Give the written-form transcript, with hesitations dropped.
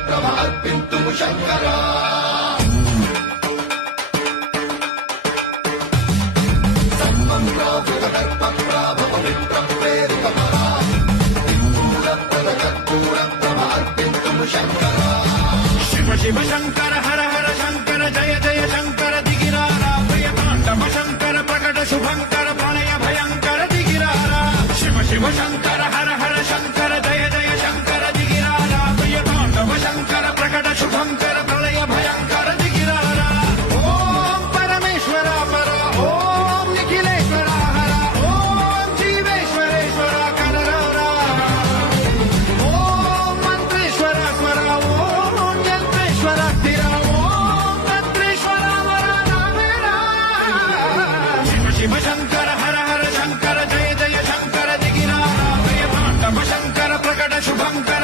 ప్రభ అర్పింతుము శంకరా సర్వం ప్రాభవ దర్ప ప్రాభవ విప్ర ప్రేరిత పరా పూర ప్రద కర్పూర ప్రభ అర్పింతుము శంకరా శివ శివ శంకర హర హర శంకర జయ జయ శంకర దిగిరారా ప్రియ తాండవ శంకర ప్రకట శుభంకర ప్రణయ భయంకర దిగిరారా శివ శివ శంకర హర హర శంకర జయ జయ శంకర దిగిరారా ప్రియ తాండవ శంకర ప్రకట శుభంకర ప్రళయ భయంకర దిగిరారా ఓం పరమేశ్వర పర ఓం నిఖిలేశ్వర హర ఓం జీవేశ్వరేశ్వర కరరారా ఓం మంత్రేశ్వర స్వర ఓం యంత్రేశ్వర స్థిర ఓం మంత్రేశ్వర వర నామేరా శివ శివ శంకర హర హర శంకర జయ జయ శంకర దిగిరారా ప్రియ తాండవ శంకర ప్రకట శుభంకర